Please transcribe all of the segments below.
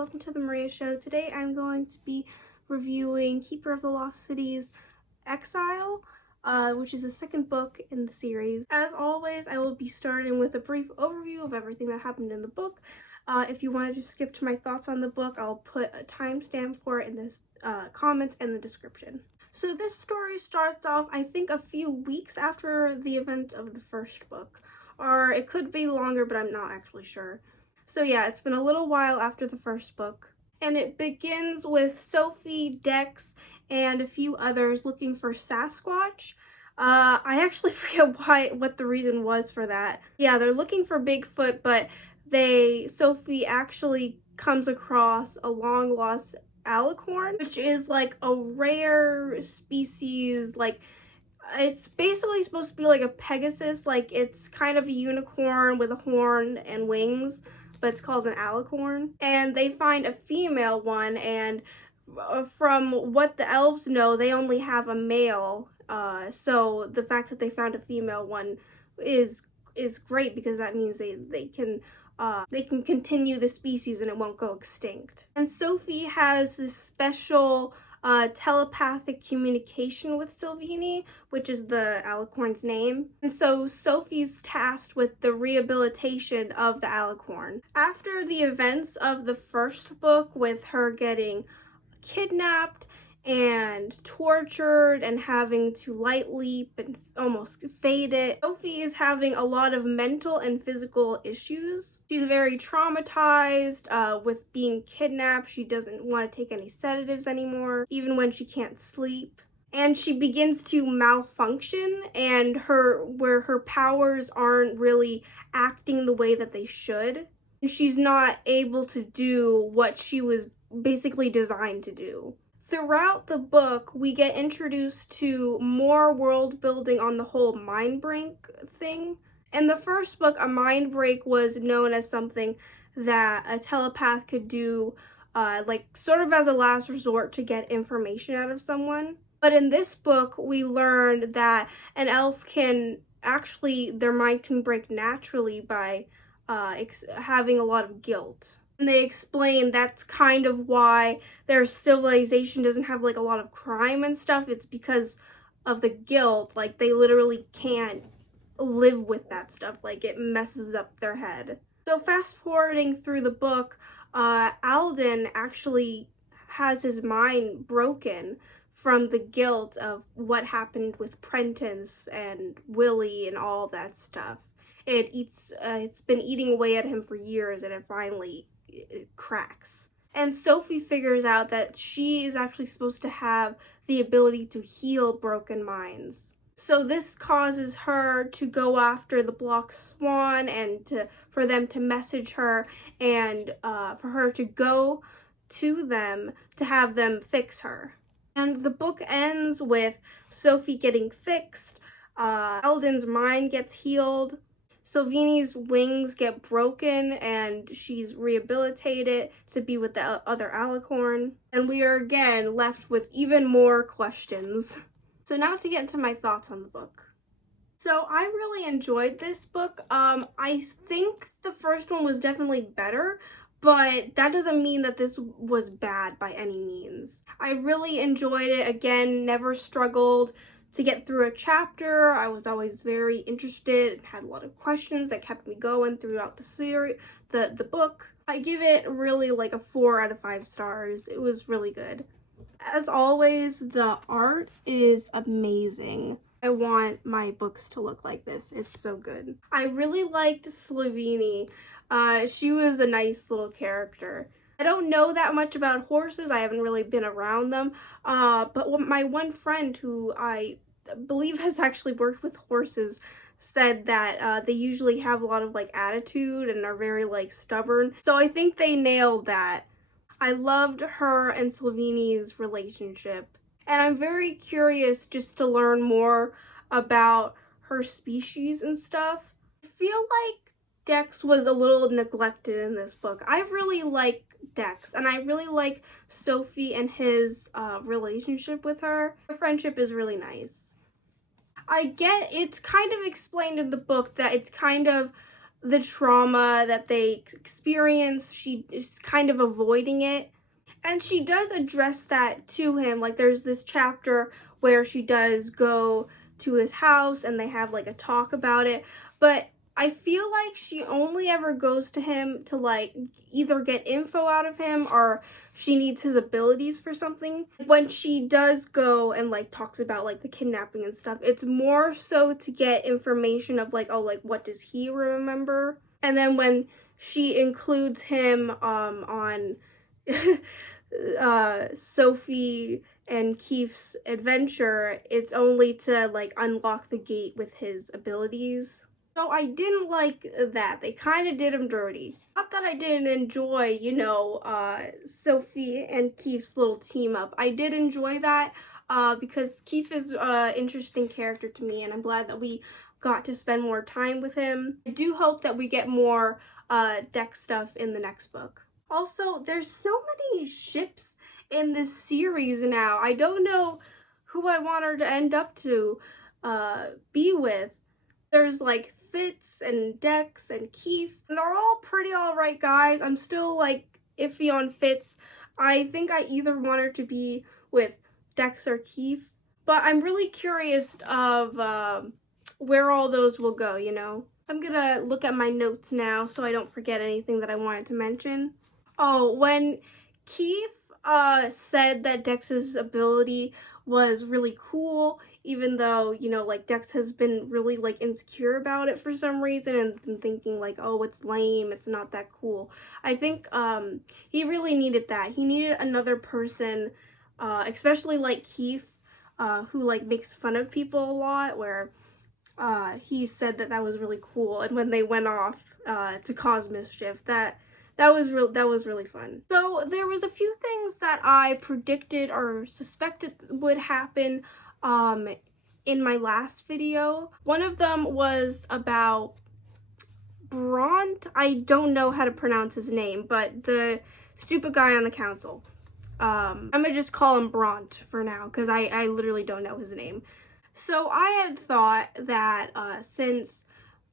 welcome to the Maria Show. Today I'm going to be reviewing Keeper of the Lost Cities Exile, which is the second book in the series. As always, I will be starting with a brief overview of everything that happened in the book. If you want to just skip to my thoughts on the book, I'll put a timestamp for it in the comments and the description. So this story starts off, I think, a few weeks after the events of the first book. Or it could be longer, but I'm not actually sure. So yeah, it's been a little while after the first book. And it begins with Sophie, Dex, and a few others looking for Sasquatch. I actually forget what the reason was for that. Yeah, they're looking for Bigfoot, but Sophie actually comes across a long lost alicorn, which is like a rare species, like it's basically supposed to be like a Pegasus, like it's kind of a unicorn with a horn and wings, but it's called an alicorn. And they find a female one, and from what the elves know, they only have a male. So the fact that they found a female one is great, because that means they can continue the species and it won't go extinct. And Sophie has this special telepathic communication with Silvini, which is the alicorn's name. And so Sophie's tasked with the rehabilitation of the alicorn. After the events of the first book, with her getting kidnapped and tortured and having to light leap and almost fade it, Sophie is having a lot of mental and physical issues. She's very traumatized with being kidnapped. She doesn't want to take any sedatives anymore, even when she can't sleep. And she begins to malfunction, and where her powers aren't really acting the way that they should. And she's not able to do what she was basically designed to do. Throughout the book, we get introduced to more world building on the whole mind break thing. In the first book, a mind break was known as something that a telepath could do, like sort of as a last resort to get information out of someone. But in this book, we learned that an elf can actually, their mind can break naturally by having a lot of guilt. And they explain that's kind of why their civilization doesn't have like a lot of crime and stuff. It's because of the guilt. Like they literally can't live with that stuff. Like it messes up their head. So fast forwarding through the book, Alden actually has his mind broken from the guilt of what happened with Prentice and Willie and all that stuff. It's been eating away at him for years, and it cracks. And Sophie figures out that she is actually supposed to have the ability to heal broken minds. So this causes her to go after the Block Swan, and for them to message her, and for her to go to them to have them fix her. And the book ends with Sophie getting fixed, Alden's mind gets healed, Silvini's wings get broken, and she's rehabilitated to be with the other alicorn. And we are again left with even more questions. So now to get into my thoughts on the book. So I really enjoyed this book. I think the first one was definitely better, but that doesn't mean that this was bad by any means. I really enjoyed it. Again, never struggled to get through a chapter. I was always very interested and had a lot of questions that kept me going throughout the series, the book. I give it really like a 4 out of 5 stars. It was really good. As always, the art is amazing. I want my books to look like this. It's so good. I really liked Silvini. She was a nice little character. I don't know that much about horses. I haven't really been around them. But my one friend, who I believe has actually worked with horses, said that they usually have a lot of like attitude and are very like stubborn. So I think they nailed that. I loved her and Silvini's relationship. And I'm very curious just to learn more about her species and stuff. I feel like Dex was a little neglected in this book. I really like Dex, and I really like Sophie and his relationship with her. Their friendship is really nice. I get it's kind of explained in the book that it's kind of the trauma that they experience. She is kind of avoiding it. And she does address that to him. Like, there's this chapter where she does go to his house and they have like a talk about it. But I feel like she only ever goes to him to like either get info out of him or she needs his abilities for something. When she does go and like talks about like the kidnapping and stuff, it's more so to get information of like, oh, like what does he remember? And then when she includes him on Sophie and Keith's adventure, it's only to like unlock the gate with his abilities. So I didn't like that. They kind of did him dirty. Not that I didn't enjoy, Sophie and Keith's little team up. I did enjoy that because Keith is an interesting character to me, and I'm glad that we got to spend more time with him. I do hope that we get more Dex stuff in the next book. Also, there's so many ships in this series now. I don't know who I want her to end up to be with. There's like Fitz and Dex and Keith, and they're all pretty alright guys. I'm still like iffy on Fitz. I think I either want her to be with Dex or Keith, but I'm really curious of where all those will go, you know? I'm gonna look at my notes now so I don't forget anything that I wanted to mention. Oh, when Keith said that Dex's ability was really cool, even though, like Dex has been really like insecure about it for some reason and been thinking like, oh, it's lame, it's not that cool. I think he really needed that. He needed another person, especially like Keith, who like makes fun of people a lot, where he said that that was really cool, and when they went off to cause mischief, that was really fun. So there was a few things that I predicted or suspected would happen in my last video. One of them was about Bront. I don't know how to pronounce his name, but the stupid guy on the council. I'm gonna just call him Bront for now because I literally don't know his name. So I had thought that since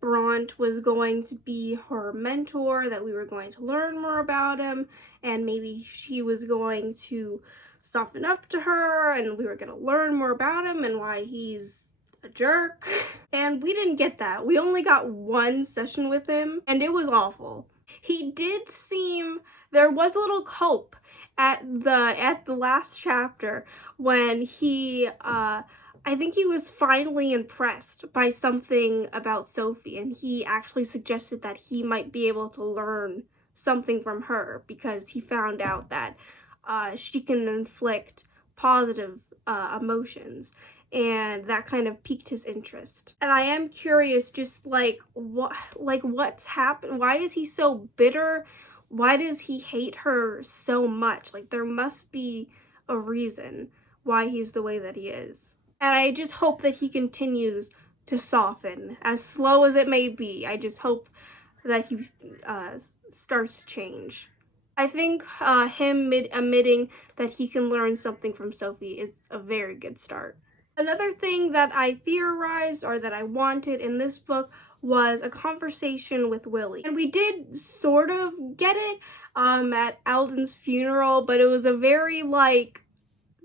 Bront was going to be her mentor, that we were going to learn more about him, and maybe she was going to soften up to her, and we were going to learn more about him and why he's a jerk. And we didn't get that. We only got one session with him, and it was awful. He did seem, there was a little hope at the last chapter when he I think he was finally impressed by something about Sophie, and he actually suggested that he might be able to learn something from her because he found out that she can inflict positive emotions, and that kind of piqued his interest. And I am curious, just what's happened? Why is he so bitter? Why does he hate her so much? Like, there must be a reason why he's the way that he is. And I just hope that he continues to soften, as slow as it may be. I just hope that he starts to change. I think him admitting that he can learn something from Sophie is a very good start. Another thing that I theorized or that I wanted in this book was a conversation with Willie. And we did sort of get it at Alden's funeral, but it was a very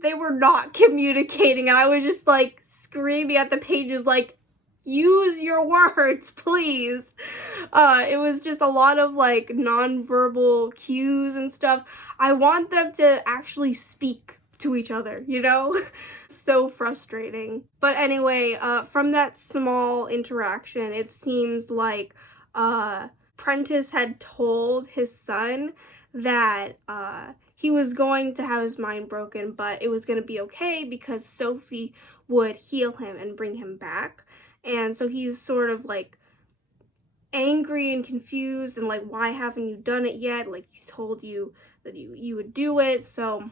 they were not communicating, and I was just like screaming at the pages like, use your words, please. It was just a lot of like nonverbal cues and stuff. I want them to actually speak to each other, you know? So frustrating. But anyway, from that small interaction, it seems like Prentice had told his son that he was going to have his mind broken, but it was going to be okay because Sophie would heal him and bring him back. And so he's sort of like angry and confused and like, why haven't you done it yet? Like, he's told you that you would do it. So,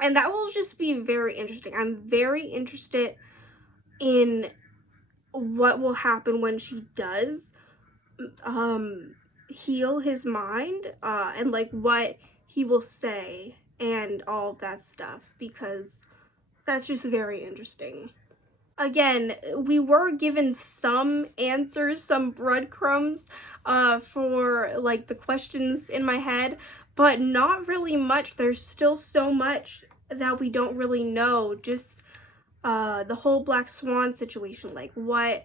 and that will just be very interesting. I'm very interested in what will happen when she does heal his mind, and like what he will say and all of that stuff, because that's just very interesting. again, we were given some answers, some breadcrumbs for like the questions in my head, but not really much. There's still so much that we don't really know. Just the whole Black Swan situation, like what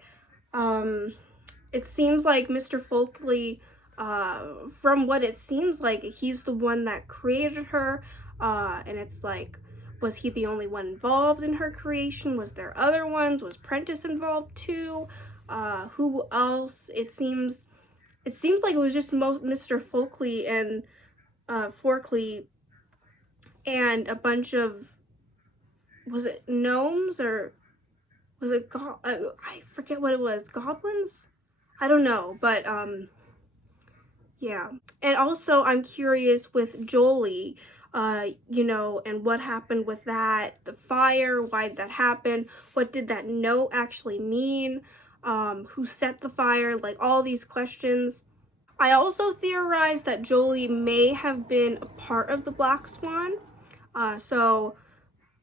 it seems like Mr. Folkley, from what it seems like, he's the one that created her, and it's like, was he the only one involved in her creation? Was there other ones? Was Prentice involved too? Who else? It seems like it was just Mr. Folkley and Forkley and a bunch of, was it gnomes or was it I forget what it was, goblins? I don't know, but yeah. And also I'm curious with Jolie, you know, and what happened with that, the fire, why did that happen? What did that note actually mean? Who set the fire? Like all these questions. I also theorized that Jolie may have been a part of the Black Swan. So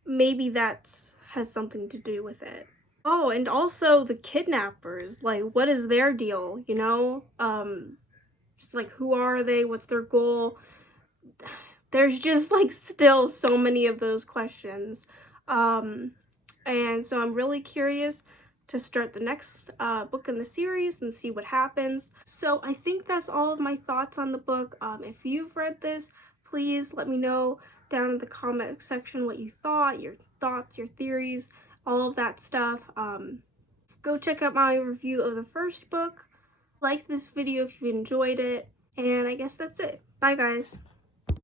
maybe that has something to do with it. Oh, and also the kidnappers, like what is their deal, you know? Just like who are they? What's their goal? There's just like still so many of those questions. Um, and so I'm really curious to start the next book in the series and see what happens. So I think that's all of my thoughts on the book. If you've read this, please let me know down in the comment section what you thought, your theories, all of that stuff. Go check out my review of the first book. Like this video if you enjoyed it. And I guess that's it. Bye guys.